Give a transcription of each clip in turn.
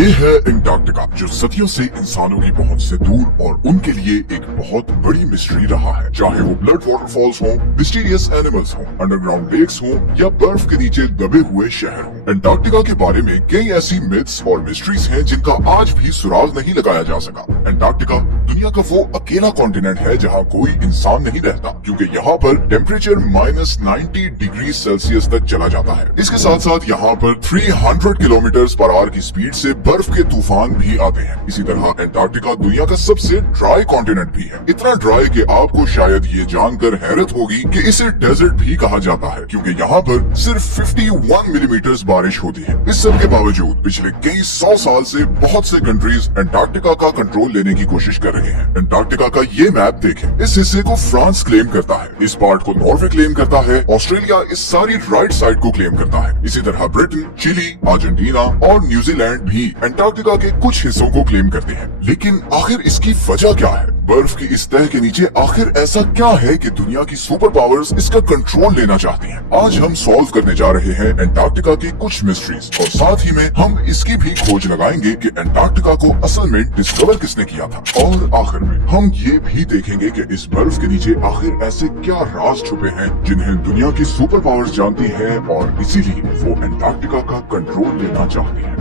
ये है अंटार्कटिका, जो सदियों से इंसानों की पहुंच से दूर और उनके लिए एक बहुत बड़ी मिस्ट्री रहा है। चाहे वो ब्लड वाटरफॉल्स हो, मिस्टीरियस एनिमल्स हो, अंडरग्राउंड लेक्स हो या बर्फ के नीचे दबे हुए शहर हो। अंटार्कटिका के बारे में कई ऐसी मिथ्स और मिस्ट्रीज हैं जिनका आज भी सुराग नहीं लगाया जा सका। अंटार्कटिका दुनिया का वो अकेला कॉन्टिनेंट है जहाँ कोई इंसान नहीं रहता, क्योंकि यहाँ पर टेम्परेचर -90 डिग्री सेल्सियस तक चला जाता है। इसके साथ साथ यहाँ पर 300 किलोमीटर/आवर की स्पीड से बर्फ के तूफान भी आते हैं। इसी तरह अंटार्कटिका दुनिया का सबसे ड्राई कॉन्टिनेंट भी है। इतना ड्राई कि आपको शायद ये जानकर हैरत होगी कि इसे डेजर्ट भी कहा जाता है, क्योंकि यहाँ पर सिर्फ 51 मिलीमीटर बारिश होती है। इस सब के बावजूद पिछले कई 100 साल से बहुत से कंट्रीज अंटार्कटिका का कंट्रोल लेने की कोशिश कर रहे हैं। अंटार्कटिका का ये मैप देखें। इस हिस्से को फ्रांस क्लेम करता है, इस पार्ट को नॉर्वे क्लेम करता है, ऑस्ट्रेलिया इस सारी राइट साइड को क्लेम करता है। इसी तरह ब्रिटेन, चिली, अर्जेंटीना और न्यूजीलैंड भी अंटार्कटिका के कुछ हिस्सों को क्लेम करते हैं। लेकिन आखिर इसकी वजह क्या है? बर्फ की इस तह के नीचे आखिर ऐसा क्या है कि दुनिया की सुपर पावर्स इसका कंट्रोल लेना चाहती हैं? आज हम सॉल्व करने जा रहे हैं अंटार्कटिका की कुछ मिस्ट्रीज, और साथ ही में हम इसकी भी खोज लगाएंगे कि अंटार्कटिका को असल में डिस्कवर किसने किया था। और आखिर में हम ये भी देखेंगे कि इस बर्फ के नीचे आखिर ऐसे क्या राज छुपे हैं जिन्हें दुनिया की सुपर पावर्स जानती है और इसीलिए वो अंटार्कटिका का कंट्रोल लेना चाहती है।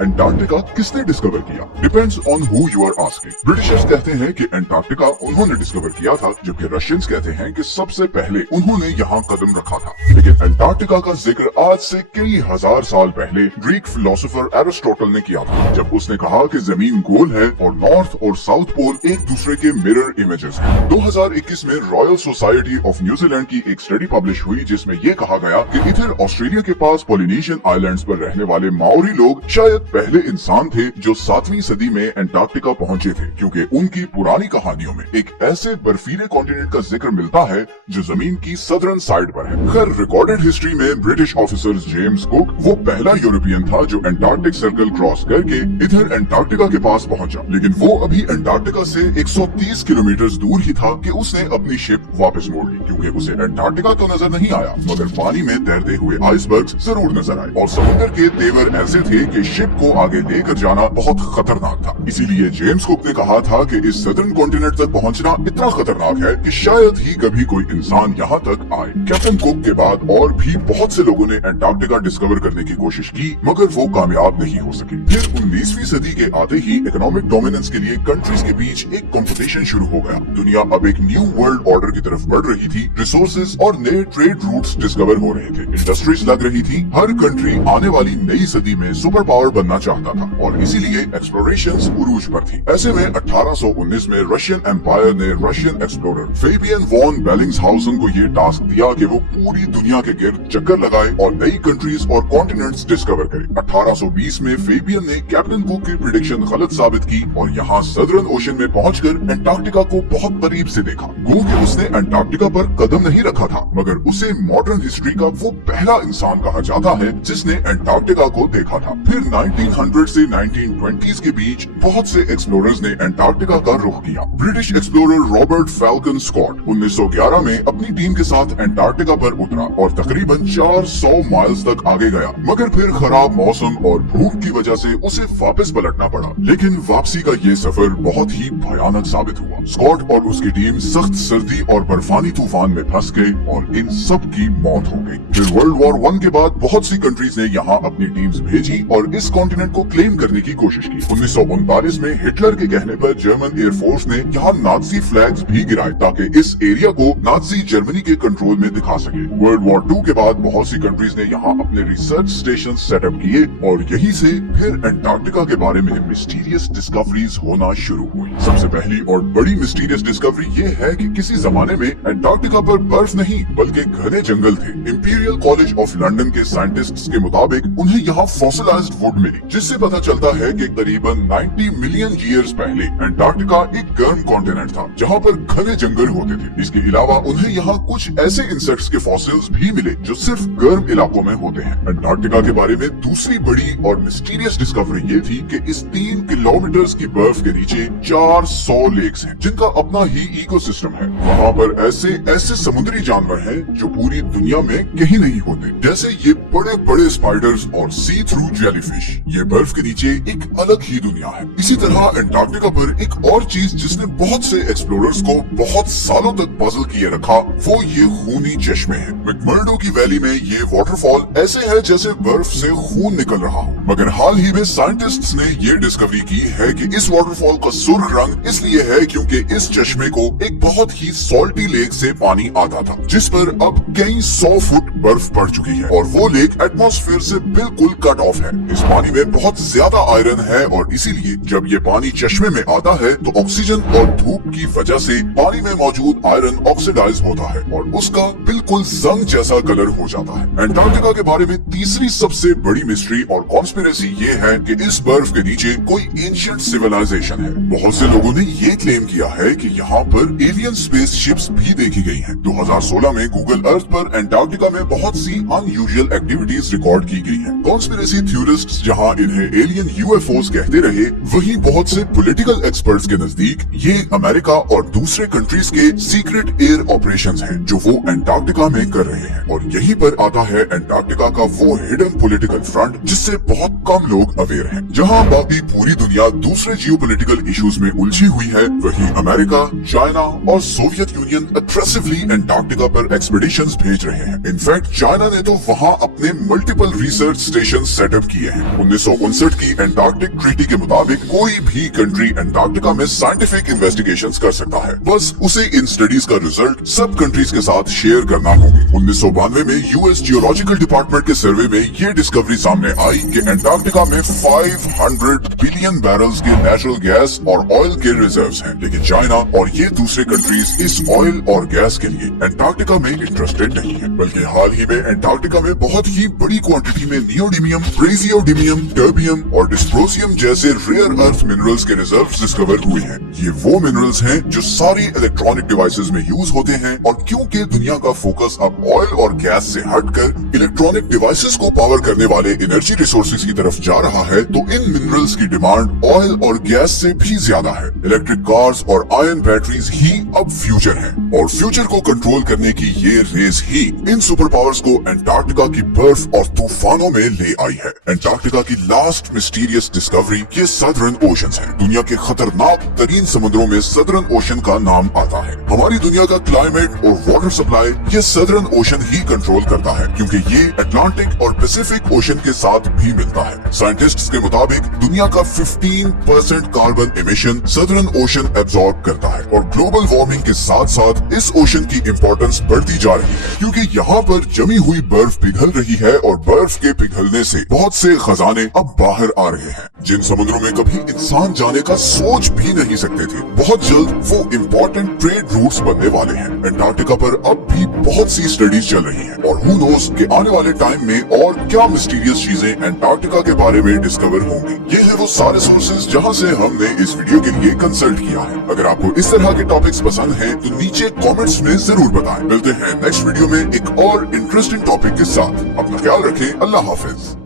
अंटार्कटिका किसने डिस्कवर किया? Depends on who you are asking. Britishers कहते हैं कि अंटार्कटिका उन्होंने डिस्कवर किया था, जबकि रशियंस कहते हैं कि सबसे पहले उन्होंने यहाँ कदम रखा था। लेकिन अंटार्कटिका का जिक्र आज से कई हजार साल पहले ग्रीक फिलोसोफर एरिस्टोटल ने किया था, जब उसने कहा कि जमीन गोल है और नॉर्थ और साउथ पोल एक दूसरे के मिरर इमेजेस हैं। 2021 में रॉयल सोसाइटी ऑफ न्यूजीलैंड की एक स्टडी पब्लिश हुई, जिसमें ये कहा गया कि इधर ऑस्ट्रेलिया के पास पॉलिनेशियन आइलैंड्स पर रहने वाले माओरी लोग शायद पहले इंसान थे जो 7वीं सदी में अंटार्कटिका पहुंचे थे, क्योंकि उनकी पुरानी कहानियों में एक ऐसे बर्फीले कॉन्टिनेंट का जिक्र मिलता है जो जमीन की सदर्न साइड पर है। खैर, रिकॉर्डेड हिस्ट्री में ब्रिटिश ऑफिसर जेम्स कुक वो पहला यूरोपियन था जो अंटार्कटिक सर्कल क्रॉस करके इधर अंटार्कटिका के पास पहुंचा। लेकिन वो अभी अंटार्कटिका से 130 किलोमीटर दूर ही था कि उसने अपनी शिप वापस मोड़ ली, क्योंकि उसे अंटार्कटिका तो नजर नहीं आया, मगर पानी में तैरते हुए आइसबर्ग्स जरूर नजर आए। और समुद्र के तेवर ऐसे थे कि शिप को आगे लेकर जाना बहुत खतरनाक था। इसीलिए जेम्स कुक ने कहा था कि इस सदर्न कॉन्टिनेंट तक पहुंचना इतना खतरनाक है कि शायद ही कभी कोई इंसान यहाँ तक आए। कैप्टन कुक के बाद और भी बहुत से लोगों ने अंटार्कटिका डिस्कवर करने की कोशिश की, मगर वो कामयाब नहीं हो सके। फिर 19वीं सदी के आते ही इकोनॉमिक डोमिनेंस के लिए कंट्रीज के बीच एक कंपटीशन शुरू हो गया। दुनिया अब एक न्यू वर्ल्ड ऑर्डर की तरफ बढ़ रही थी। रिसोर्सेज और नए ट्रेड रूट्स डिस्कवर हो रहे थे, इंडस्ट्रीज लग रही थी। हर कंट्री आने वाली नई सदी में सुपर पावर बनना चाहता था और इसीलिए एक्सप्लोरेशंस उरूज पर थी। ऐसे में 1819 में रशियन एम्पायर ने रशियन एक्सप्लोरर फेबियन वॉन बेलिंग्सहाउसन को ये टास्क दिया कि वो पूरी दुनिया के गिर्द चक्कर लगाए और नई कंट्रीज और कॉन्टिनेंट्स डिस्कवर करे। 1820 में फेबियन ने कैप्टन कुक की प्रेडिक्शन गलत साबित की और यहाँ सदर्न ओशन में पहुंचकर अंटार्कटिका को बहुत करीब से देखा। गो कि उसने अंटार्कटिका पर कदम नहीं रखा था, मगर उसे मॉडर्न हिस्ट्री का वो पहला इंसान कहा जाता है जिसने अंटार्कटिका को देखा था। फिर 1900 से 1920s के बीच बहुत से एक्सप्लोरर्स ने अंटार्कटिका का रुख किया। British explorer Robert Falcon Scott 1911 में अपनी टीम के साथ अंटार्कटिका पर उतरा और तकरीबन 400 माइल्स तक आगे गया, मगर फिर खराब मौसम और भूख की वजह से उसे वापस पलटना पड़ा। लेकिन वापसी का ये सफर बहुत ही भयानक साबित हुआ। स्कॉट और उसकी टीम सख्त सर्दी और बर्फानी तूफान में फंस गए और इन सब की मौत हो गई। फिर वर्ल्ड वॉर 1 के बाद बहुत सी कंट्रीज ने यहाँ अपनी टीम्स भेजी और इस कॉन्टिनेंट को क्लेम करने की कोशिश की। 1939 में हिटलर के कहने पर जर्मन एयरफोर्स ने यहाँ नाजी फ्लैग्स भी गिराए ताकि इस एरिया को नाजी जर्मनी के कंट्रोल में दिखा सके। वर्ल्ड वॉर 2 के बाद बहुत सी कंट्रीज ने यहाँ अपने रिसर्च स्टेशन सेटअप किए और यहीं से फिर अंटार्कटिका के बारे में मिस्टीरियस डिस्कवरीज होना शुरू हुई। सबसे पहली और बड़ी मिस्टीरियस डिस्कवरी ये है कि किसी जमाने में अंटार्कटिका पर बर्फ नहीं बल्कि घने जंगल थे। इंपीरियल कॉलेज ऑफ लंदन के साइंटिस्ट्स के मुताबिक उन्हें यहाँ फॉसिलाइज्ड वुड मिली, जिससे पता चलता है कि करीबन 90 मिलियन ईयर्स पहले अंटार्कटिका एक गर्म कॉन्टिनेंट था जहाँ पर घने जंगल होते थे। इसके अलावा उन्हें यहाँ कुछ ऐसे इंसेक्ट्स के फॉसिल्स भी मिले जो सिर्फ गर्म इलाकों में होते हैं। अंटार्कटिका के बारे में दूसरी बड़ी और मिस्टीरियस डिस्कवरी ये थी कि इस 3 किलोमीटर की बर्फ के नीचे 400 लेक्स हैं जिनका अपना ही इकोसिस्टम है। वहाँ पर ऐसे समुद्री जानवर हैं जो पूरी दुनिया में कहीं नहीं होते, जैसे ये बड़े बड़े स्पाइडर्स और सी थ्रू जेलीफिश। ये बर्फ के नीचे एक अलग ही दुनिया है। इसी तरह अंटार्कटिका पर एक और चीज जिसने बहुत से एक्सप्लोरर्स को बहुत सालों तक पजल किए रखा, वो ये खूनी चश्मे हैं। मैकमर्डो की वैली में ये वाटरफॉल ऐसे है जैसे बर्फ से खून निकल रहा हो, मगर हाल ही में साइंटिस्ट्स ने ये डिस्कवरी की है कि इस वाटरफॉल का सुर्ख रंग इसलिए है क्योंकि इस चश्मे को एक बहुत ही सॉल्टी लेक से पानी आता था, जिस पर अब कई 100 फुट बर्फ पड़ चुकी है और वो लेक एटमॉस्फेयर से बिल्कुल कट ऑफ है। इस पानी में बहुत ज्यादा आयरन है और इसीलिए जब ये पानी चश्मे में आता है तो ऑक्सीजन और धूप की वजह से पानी में मौजूद आयरन ऑक्सीडाइज होता है और उसका बिल्कुल जंग जैसा कलर हो जाता है। अंटार्कटिका के बारे में तीसरी सबसे बड़ी मिस्ट्री और कॉन्स्पिरेसी ये है कि इस बर्फ के नीचे कोई एंशिएंट सिविलाइजेशन है। बहुत से लोगों ने ये क्लेम किया है कि यहाँ पर एलियन स्पेस शिप्स भी देखी गई हैं। 2016 में गूगल अर्थ पर अंटार्कटिका में बहुत सी अनयूजुअल एक्टिविटीज रिकॉर्ड की गई हैं। कॉन्स्पिरेसी थ्योरिस्ट्स जहाँ इन्हें एलियन यूएफओस कहते रहे, वहीं बहुत से पॉलिटिकल एक्सपर्ट्स के नजदीक ये अमेरिका और दूसरे कंट्रीज के सीक्रेट एयर ऑपरेशंस हैं जो वो अंटार्कटिका में कर रहे हैं। और यहीं पर आता है अंटार्कटिका का वो हिडन पॉलिटिकल फ्रंट जिससे बहुत कम लोग अवेयर हैं। जहां बाकी पूरी दुनिया दूसरे जियोपॉलिटिकल इश्यूज में उलझी हुई है, वहीं अमेरिका, चाइना और सोवियत यूनियन अग्रेसिवली अंटार्कटिका पर एक्सपीडिशंस भेज रहे हैं। इनफैक्ट चाइना ने तो वहां अपने मल्टीपल रिसर्च स्टेशन सेटअप किए हैं। 1959 की अंटार्कटिक ट्रीटी के मुताबिक कोई भी कंट्री अंटार्कटिका में साइंटिफिक इन्वेस्टिगेशंस कर सकता है, बस उसे इन स्टडीज का रिजल्ट सब कंट्रीज के साथ शेयर करना होगी। 1992 में यूएस जियोलॉजिकल डिपार्टमेंट के सर्वे में ये डिस्कवरी सामने आई कि अंटार्कटिका में 500 बिलियन बैरल्स के नेचुरल गैस और ऑयल के रिजर्व्स हैं, लेकिन चाइना और ये दूसरे कंट्रीज इस ऑयल और गैस के लिए अंटार्कटिका में इंटरेस्टेड नहीं है। बल्कि हाल ही में अंटार्कटिका में बहुत ही बड़ी क्वांटिटी में नियोडिमियम, प्रेसियोडिमियम, टर्बियम और डिस्प्रोसियम जैसे रेयर अर्थ मिनरल्स के रिजर्व्स डिस्कवर हुए हैं। ये वो मिनरल्स हैं जो सारी इलेक्ट्रॉनिक डिवाइसेस में यूज होते हैं और क्योंकि दुनिया का फोकस अब ऑयल और गैस से हटकर इलेक्ट्रॉनिक डिवाइसेस को पावर करने वाले एनर्जी रिसोर्सेज की तरफ जा रहा है, तो इन मिनरल्स की डिमांड ऑयल और गैस से भी ज्यादा है। इलेक्ट्रिक कार्स और आयन बैटरीज ही अब फ्यूचर है और फ्यूचर को कंट्रोल करने की ये रेस ही इन सुपर पावर्स को अंटार्कटिका की बर्फ और तूफानों में ले आई है। अंटार्कटिका की लास्ट मिस्टीरियस डिस्कवरी ये सदर्न ओशंस है। दुनिया के खतरनाक तरीन समुद्रों में सदर्न ओशन का नाम आता है। हमारी दुनिया का क्लाइमेट और वाटर सप्लाई ये सदर्न ओशन ही कंट्रोल करता है, क्योंकि ये अटलांटिक और पैसिफिक ओशन के साथ भी मिलता है। साइंटिस्ट्स के मुताबिक दुनिया का 15% carbon emission southern ocean absorb करता है और ग्लोबल वार्मिंग के साथ साथ इस ओशन की इम्पोर्टेंस बढ़ती जा रही है, क्योंकि यहाँ पर जमी हुई बर्फ पिघल रही है और बर्फ के पिघलने से बहुत से खजाने अब बाहर आ रहे हैं जिन समुद्रों में कभी इंसान जाने का सोच भी नहीं सकते थे। बहुत जल्द वो इम्पोर्टेंट ट्रेड रूट्स बनने वाले हैं। अंटार्कटिका पर अब भी बहुत सी स्टडीज चल रही हैं और हु नोस कि आने वाले टाइम में और क्या मिस्टीरियस चीजें अंटार्कटिका के बारे में डिस्कवर होंगी। ये है वो सारे सोर्सेज जहाँ से हमने इस वीडियो के लिए कंसल्ट किया है। अगर आपको इस तरह के टॉपिक्स पसंद हैं तो नीचे कमेंट्स में जरूर बताएं। मिलते हैं नेक्स्ट वीडियो में एक और इंटरेस्टिंग टॉपिक के साथ। अपना ख्याल रखें। अल्लाह हाफिज।